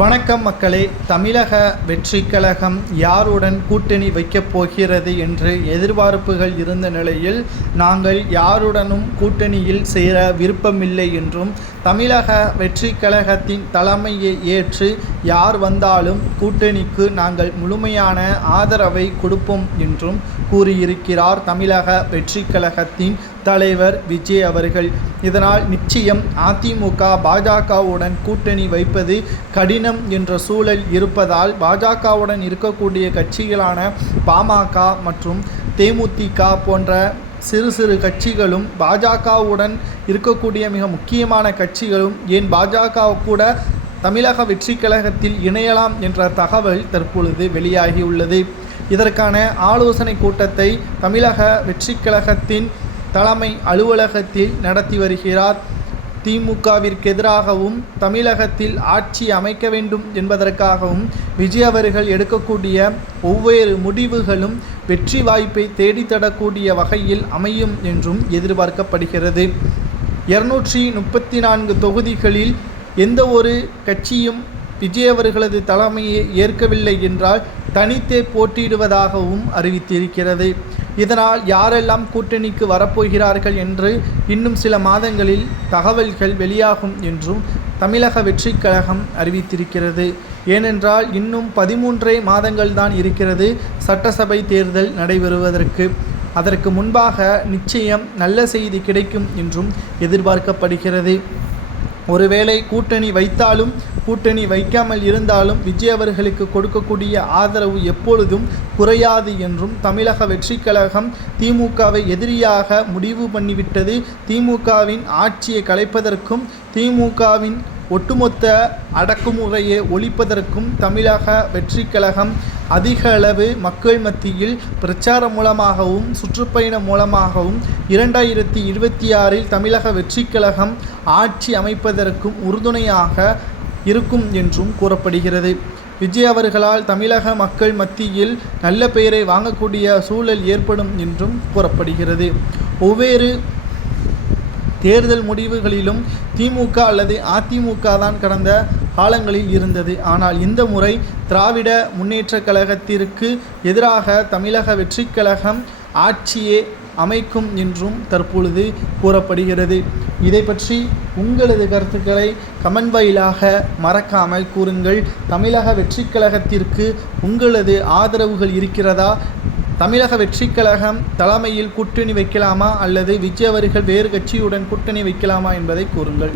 வணக்கம் மக்களே. தமிழக வெற்றி கழகம் யாருடன் கூட்டணி வைக்கப் போகிறது என்று எதிர்பார்ப்புகள் இருந்த நிலையில் நாங்கள் யாருடனும் கூட்டணியில் சேர விருப்பமில்லை என்றும் தமிழக வெற்றி கழகத்தின் தலைமையை ஏற்று யார் வந்தாலும் கூட்டணிக்கு நாங்கள் முழுமையான ஆதரவை கொடுப்போம் என்றும் கூறியிருக்கிறார் தமிழக வெற்றி கழகத்தின் தலைவர் விஜய் அவர்கள். இதனால் நிச்சயம் அதிமுக பாஜகவுடன் கூட்டணி வைப்பது கடினம் என்ற சூழல் இருப்பதால் பாஜகவுடன் இருக்கக்கூடிய கட்சிகளான பாமக மற்றும் தேமுதிக போன்ற சிறு கட்சிகளும் பாஜகவுடன் இருக்கக்கூடிய மிக முக்கியமான கட்சிகளும் ஏன் பாஜக கூட தமிழக வெற்றி கழகத்தில் இணையலாம் என்ற தகவல் தற்பொழுது வெளியாகியுள்ளது. இதற்கான ஆலோசனை கூட்டத்தை தமிழக வெற்றி கழகத்தின் தலைமை அலுவலகத்தில் நடத்தி வருகிறார். திமுகவிற்கு எதிராகவும் தமிழகத்தில் ஆட்சி அமைக்க வேண்டும் என்பதற்காகவும் விஜய் அவர்கள் எடுக்கக்கூடிய ஒவ்வொரு முடிவுகளும் வெற்றி வாய்ப்பை தேடித்தரக்கூடிய வகையில் அமையும் என்றும் எதிர்பார்க்கப்படுகிறது. 234 தொகுதிகளில் எந்த ஒரு கட்சியும் விஜய் அவர்களது தலைமையை ஏற்கவில்லை என்றால் தனித்தே போட்டியிடுவதாகவும் அறிவித்திருக்கிறது. இதனால் யாரெல்லாம் கூட்டணிக்கு வரப்போகிறார்கள் என்று இன்னும் சில மாதங்களில் தகவல்கள் வெளியாகும் என்றும் தமிழக வெற்றி கழகம் அறிவித்திருக்கிறது. ஏனென்றால் இன்னும் 13 மாதங்கள் தான் இருக்கிறது சட்டசபை தேர்தல் நடைபெறுவதற்கு. அதற்கு முன்பாக நிச்சயம் நல்ல செய்தி கிடைக்கும் என்றும் எதிர்பார்க்கப்படுகிறது. ஒருவேளை கூட்டணி வைத்தாலும் கூட்டணி வைக்காமல் இருந்தாலும் விஜய் அவர்களுக்கு கொடுக்கக்கூடிய ஆதரவு எப்பொழுதும் குறையாது என்றும் தமிழக வெற்றி கழகம் திமுகவை எதிரியாக முடிவு பண்ணிவிட்டது. திமுகவின் ஆட்சியை கலைப்பதற்கும் திமுகவின் ஒட்டுமொத்த அடக்குமுறையை ஒழிப்பதற்கும் தமிழக வெற்றி கழகம் அதிக அளவு மக்கள் மத்தியில் பிரச்சாரம் மூலமாகவும் சுற்றுப்பயணம் மூலமாகவும் 2026 தமிழக வெற்றி கழகம் ஆட்சி அமைப்பதற்கும் உறுதுணையாக இருக்கும் என்றும் கூறப்படுகிறது. விஜய் அவர்களால் தமிழக மக்கள் மத்தியில் நல்ல பெயரை வாங்கக்கூடிய சூழல் ஏற்படும் என்றும் கூறப்படுகிறது. ஒவ்வொரு தேர்தல் முடிவுகளிலும் திமுக அல்லது அதிமுக தான் கடந்த காலங்களில் இருந்தது. ஆனால் இந்த முறை திராவிட முன்னேற்ற கழகத்திற்கு எதிராக தமிழக வெற்றி கழகம் ஆட்சியே அமைக்கும் என்றும் தற்பொழுது கூறப்படுகிறது. இதை பற்றி உங்களது கருத்துக்களை கமெண்ட் வாயிலாக மறக்காமல் கூறுங்கள். தமிழக வெற்றி கழகத்திற்கு உங்களது ஆதரவுகள் இருக்கிறதா? தமிழக வெற்றி கழகம் தலைமையில் கூட்டணி வைக்கலாமா அல்லது விஜய் அவர்கள் வேறு கட்சியுடன் கூட்டணி வைக்கலாமா என்பதை கூறுங்கள்.